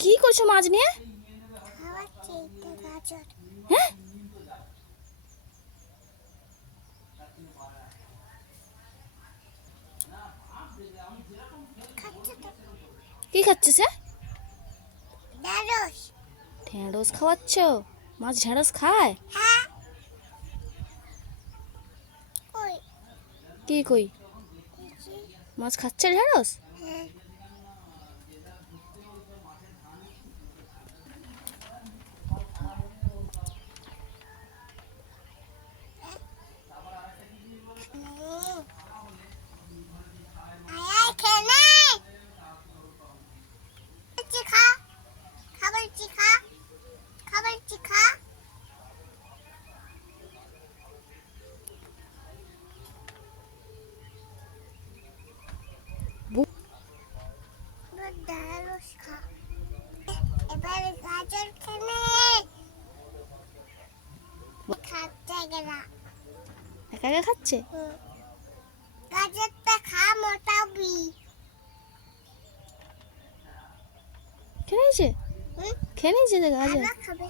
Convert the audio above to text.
কি করছ মাছ নিয়ে? হ্যাঁ? কি খাচ্ছে সে ঢেঁড়স ঢেঁড়স খাওয়াচ্ছ? মাছ ঢেঁড়স খায়? হ্যাঁ কি কই? মাছ খাচ্ছে ঢেঁড়স? হ্যাঁ হুম। আয় আয় খেয়ে নে। খাবারটি খা খাবারটি খা খাবারটি খা বু- এবার ঢেঁড়স খা এবার গাজর খেলে খাচ্ছে গেলা একা একা খাচ্ছে? গাজরটা খা মোটাবি খেয়েছে খেয়ে নিয়েছে? গাজর? খাবে।